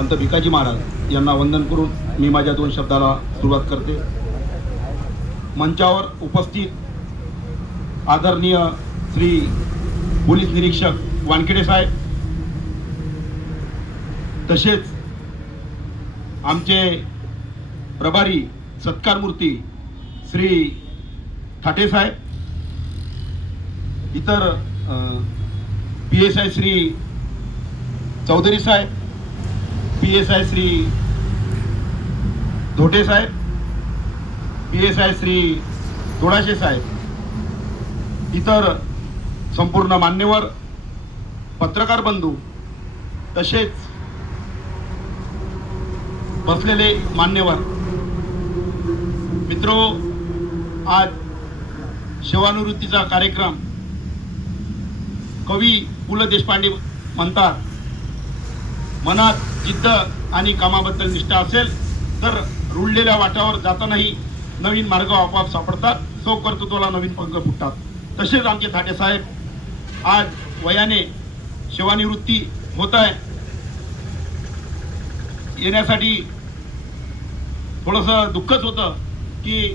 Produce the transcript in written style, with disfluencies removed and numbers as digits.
संत भिकाजी महाराज यांना वंदन करून मी माझ्या 2 शब्दाला सुरुवात करते। मंचावर उपस्थित आदरणीय श्री पोलीस निरीक्षक वानखेडे साहेब, तसेच आमचे प्रभारी सत्कारमूर्ती श्री ठाटे साहेब, इतर PSI श्री चौधरी साहेब, PSI श्री धोटे साहेब, PSI श्री दोडाशे साहेब, इतर संपूर्ण मान्यवर पत्रकार बंधू, तसेच बसलेले मान्यवर मित्रो, आज सेवानिवृत्तीचा कार्यक्रम कवी पु ल देशपांडे म्हणतात, मनात जिद्द आणि कामाबद्दल निष्ठा असेल तर रुळलेल्या वाटावर जातानाही नवीन मार्ग आपोआप सापडतात, सौ कर्तृत्वाला नवीन पंख फुटतात। तसेच आमचे ठाटे साहेब आज वयाने सेवानिवृत्ती होत आहे, येण्यासाठी थोडंसं दुःखच होतं की